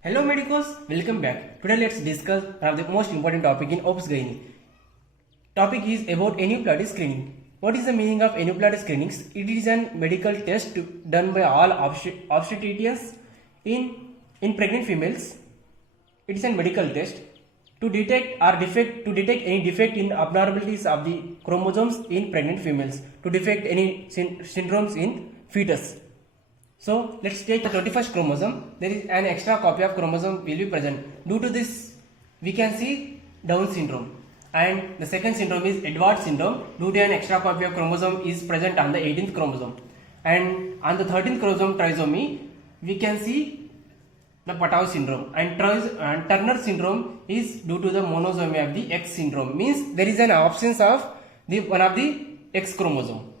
Hello medicos, welcome back. Today let's discuss one of the most important topic in obs/gyn. Topic is about aneuploidy screening. What is the meaning of aneuploidy screenings? It is a medical test done by all obstetricians in pregnant females. It is a medical test to detect any defect in abnormalities of the chromosomes in pregnant females, to detect any syndromes in fetus. So let's take the 21st chromosome. There is an extra copy of chromosome will be present. Due to this, we can see Down syndrome. And the second syndrome is Edwards syndrome. Due to an extra copy of chromosome is present on the 18th chromosome. And on the 13th chromosome trisomy, we can see the Patau syndrome. And Turner syndrome is due to the monosomy of the X syndrome. Means there is an absence of one of the X chromosome.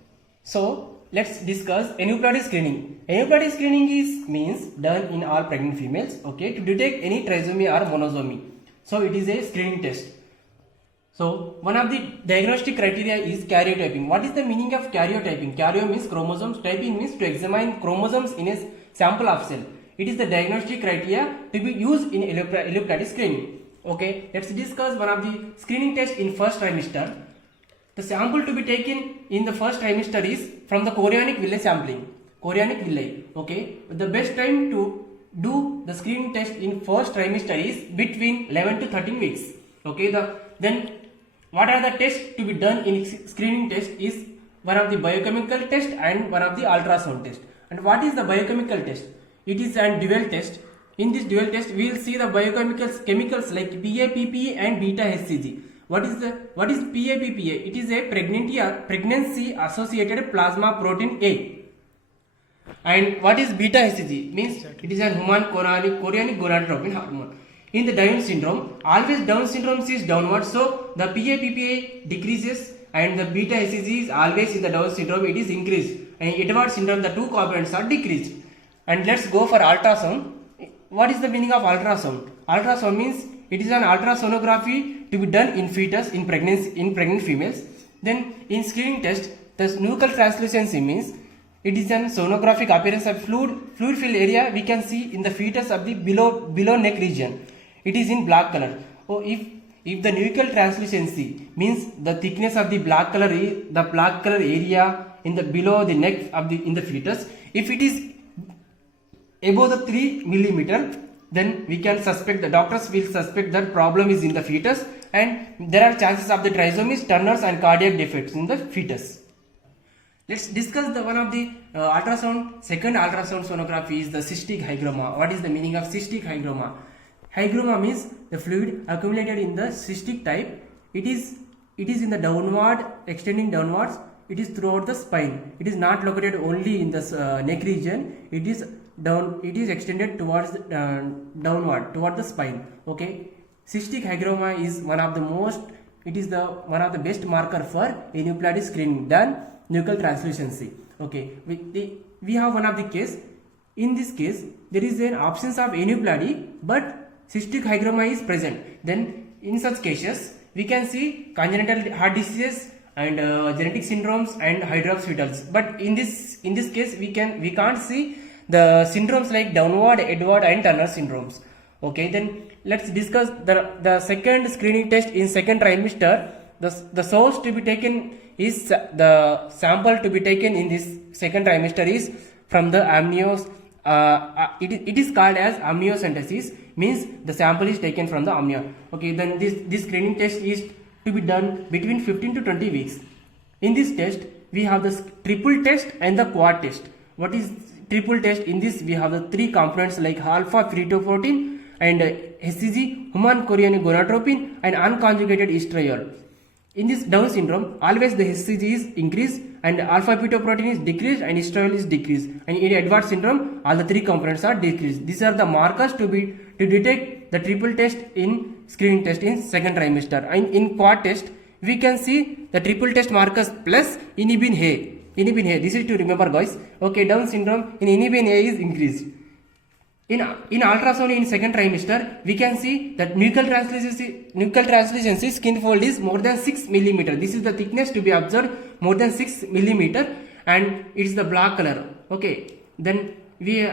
So let's discuss aneuploidy screening. Aneuploidy screening means done in all pregnant females, okay, to detect any trisomy or monosomy. So it is a screening test. So one of the diagnostic criteria is karyotyping. What is the meaning of karyotyping? Karyo means chromosomes, typing means to examine chromosomes in a sample of cell. It is the diagnostic criteria to be used in aneuploidy screening. Okay, let's discuss one of the screening tests in first trimester. The sample to be taken in the first trimester is from the chorionic villi sampling. Chorionic villi. Okay. The best time to do the screening test in first trimester is between 11 to 13 weeks. Okay. Then what are the tests to be done in screening test is one of the biochemical test and one of the ultrasound test. And what is the biochemical test? It is a dual test. In this dual test, we will see the chemicals like PA/PPA and beta HCG. What is PA/PPA? It is a pregnancy associated plasma protein A. And what is beta HCG? Means it is a human chorionic gonadotropin hormone. In the Down syndrome, always Down syndrome is downward, so the PA/PPA decreases and the beta HCG is always in the Down syndrome it is increased. And in Edwards syndrome the two components are decreased. And let's go for ultrasound. What is the meaning of ultrasound? Ultrasound means it is an ultrasonography to be done in fetus in pregnant females. Then in screening test, the nuchal translucency means it is an sonographic appearance of fluid filled area we can see in the fetus of the below neck region. It is in black color. Oh, if the nuchal translucency means the thickness of the black color area in the below the neck of in the fetus, if it is above the 3 millimeter, then we can suspect, the doctors will suspect that problem is in the fetus, and there are chances of the trisomies, Turners and cardiac defects in the fetus. Let's discuss one of the ultrasound. Second ultrasound sonography is the cystic hygroma. What is the meaning of cystic hygroma? Hygroma means the fluid accumulated in the cystic type. It is in the downward, extending downwards. It is throughout the spine. It is not located only in the neck region. It is extended towards downward toward the spine. Okay, cystic hygroma is one of the best marker for aneuploidy screening than nuchal translucency. Okay, we have one of the case. In this case, there is an absence of aneuploidy, but cystic hygroma is present. Then in such cases, we can see congenital heart diseases and genetic syndromes and hydrops fetals. But in this case, we can't see the syndromes like Downward, Edward and Turner syndromes. Okay, then let's discuss the second screening test in second trimester. The source to be taken is the sample to be taken in this second trimester is from the amnios. It is called as amniocentesis, means the sample is taken from the amnia. Okay, then this screening test is to be done between 15 to 20 weeks. In this test, we have the triple test and the quad test. What is triple test? In this, we have the three components like alpha fetoprotein and HCG, human chorionic gonadotropin and unconjugated estriol. In this Down syndrome, always the HCG is increased and alpha fetoprotein is decreased and estriol is decreased. And in Edwards syndrome, all the three components are decreased. These are the markers to detect the triple test in screening test in second trimester. And in quad test, we can see the triple test markers plus inhibin A. This is to remember, guys. Okay, Down syndrome in inhibin A is increased. In ultrasound in second trimester, we can see that nuchal translucency skin fold is more than 6 millimeter. This is the thickness to be observed, more than 6 millimeter, and it is the black color. Okay, then we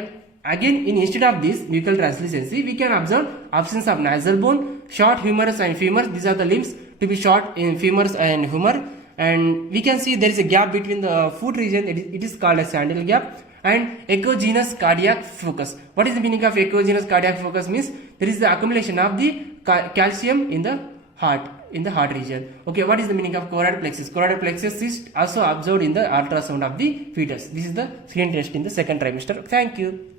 Again, instead of this buccal translucency, we can observe absence of nasal bone, short humerus and femur. These are the limbs to be short in femurs and humor. And we can see there is a gap between the foot region. It is called a sandal gap. And echogenous cardiac focus. What is the meaning of echogenous cardiac focus? Means there is the accumulation of the calcium in the heart region. Okay, what is the meaning of choroid plexus? Choroid plexus is also observed in the ultrasound of the fetus. This is the screen test in the second trimester. Thank you.